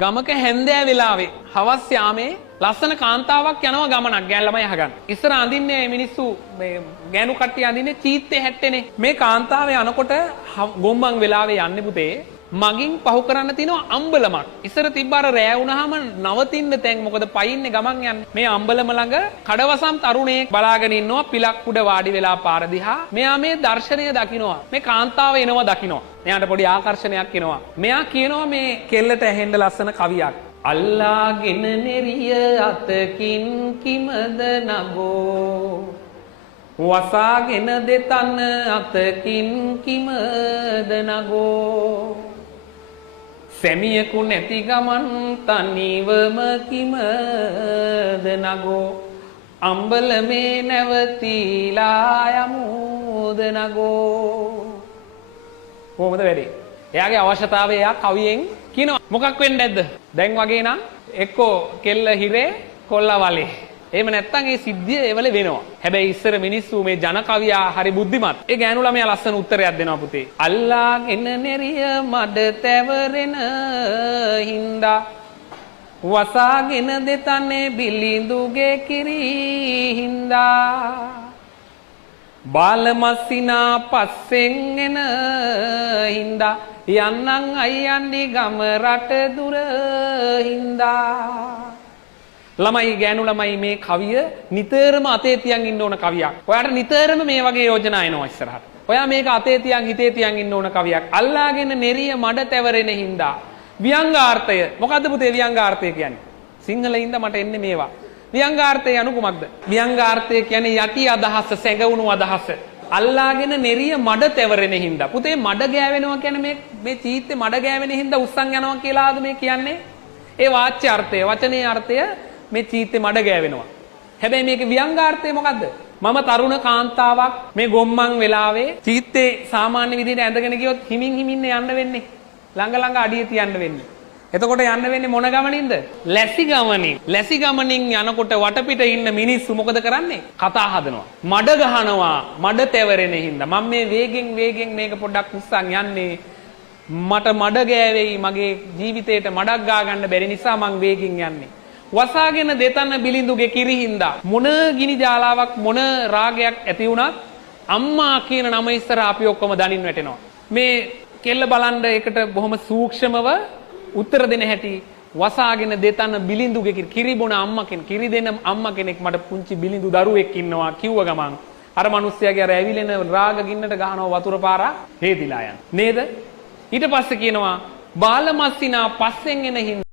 ගමක හැන්දෑ වෙලාවේ හවස් යාමේ ලස්සන කාන්තාවක් යනවා ගමනක් ගෑන් ළමයි අහගන්න. ඉස්සර අඳින්නේ මිනිස්සු මේ ගෑනු කට්ටිය අඳින්නේ චීත්තේ හැට්ටේනේ. මේ කාන්තාව යනකොට ගොම්බන් වෙලාවේ යන්නේ පුතේ මගින් පහු කරන්න තියෙනවා අම්බලමක්. ඉස්සර තිබ්බ අර රෑ වුණාම නවතින්න තැන් මොකද පයින්නේ ගමන් යන්නේ. මේ අම්බලම ළඟ කඩවසම් තරුණයෙක් බලාගෙන ඉන්නවා පිලක් උඩ වාඩි වෙලා පාර දිහා. මෙයා මේ දර්ශනය දකින්නවා. මේ කාන්තාව එනවා දකින්නවා. මෙයාට පොඩි ආකර්ෂණයක් එනවා. මෙයා කියනවා මේ කෙල්ලට ඇහෙන්න ලස්සන කවියක්. අල්ලාගෙන නෙරිය අතකින් කිමද නගෝ වසාගෙන දෙතන අතකින් කිමද නගෝ සැමියකු නැති ගමන් තනිවම කිමද නගෝ අම්බලමේ නැවතිලා යමුද නගෝ කොහොමද වැඩේ? එයාගේ අවශ්‍යතාවය එයා කවියෙන් කියනවා. මොකක් වෙන්නේ නැද්ද? දැන් වගේ නම් එක්කෝ කෙල්ල හිරේ කොල්ලා වලේ. එහෙම නැත්තම් ඒ සිද්ධිය ඒවල වෙනවා. හැබැයි ඉස්සර මිනිස්සු මේ ජන කවියා හරි බුද්ධිමත්. ඒ ගෑනු ළමයා ලස්සන උත්තරයක් දෙනවා පුතේ. අල්ලාගෙන නෙරිය මඩ තැවරෙන හින්දා වසාගෙන දෙතනේ බිලිඳුගේ කිරි හින්දා බාලමස්සිනා පස්සෙන් එන හින්දා යන්නන් අයියන්ඩි ගම රට දුර හින්දා ළමයි ගෑනු ළමයි මේ කවිය නිතරම අතේ තියන් ඉන්න ඕන කවියක්. ඔයාට නිතරම මේ වගේ යෝජනා එනවා ඉස්සරහට. ඔයා මේක අතේ තියන් හිතේ තියන් ඉන්න ඕන කවියක්. අල්ලාගෙන නෙරිය මඩ තැවරෙන හින්දා. ව්‍යංගාර්ථය. මොකද්ද පුතේ ව්‍යංගාර්ථය කියන්නේ? සිංහලෙන්ද මට එන්නේ මේවා. ව්‍යංගාර්ථය anu කුමක්ද? ව්‍යංගාර්ථය කියන්නේ යටි අදහස, සැඟවුණු අදහස. අල්ලාගෙන නෙරිය මඩ තැවරෙන හින්දා. පුතේ මඩ ගෑවෙනවා කියන්නේ මේ චීත්තේ මඩ ගෑවෙන හින්දා උස්සන් යනවා කියලාද මේ කියන්නේ? ඒ වාච්‍ය අර්ථය, වචනේ අර්ථය මේ චීත්තේ මඩ ගෑවෙනවා. හැබැයි මේකේ ව්‍යංගාර්ථය මොකද්ද? මම තරුණ කාන්තාවක් මේ ගොම්මන් වෙලාවේ චීත්තේ සාමාන්‍ය විදිහට ඇඳගෙන ගියොත් හිමින් හිමින් යන්න වෙන්නේ. ළඟ ළඟ අඩිය තියන්න වෙන්නේ. එතකොට යන්න වෙන්නේ මොන ගමනින්ද? ලැසි ගමනින්. ලැසි ගමනින් යනකොට වටපිට ඉන්න මිනිස්සු මොකද කරන්නේ? කතා හදනවා. මඩ ගහනවා. මඩ තැවරෙන හින්දා. මම මේ වේගෙන් මේක පොඩ්ඩක් උස්සන් යන්නේ. මට මඩ ගෑවෙයි. මගේ ජීවිතේට මඩක් ගා ගන්න බැරි නිසා මං වේගෙන් යන්නේ. වසාගෙන දෙතන බිලිඳුගේ කිරි හින්දා. මොන ගිනි ජාලාවක් මොන රාගයක් ඇති වුණත් අම්මා කියන නම ඉස්සර අපි ඔක්කොම දනින් වැටෙනවා. මේ කෙල්ල බලන්න ඒකට බොහොම සූක්ෂමව උත්තර දෙන හැටි වසාගෙන දෙතන බිලිඳුගේ කිරි බොන අම්මා කෙනෙක් කිරි දෙන අම්මා කෙනෙක් මට පුංචි බිලිඳු දරුවෙක් ඉන්නවා කිව්ව ගමන් අර මිනිස්සයාගේ අර ඇවිලෙන රාග ගින්නට ගහනවා වතුර පාරක් හේදිලා යන නේද? ඊට පස්සේ කියනවා බාලමස්සිනා පස්සෙන් එන හින්දා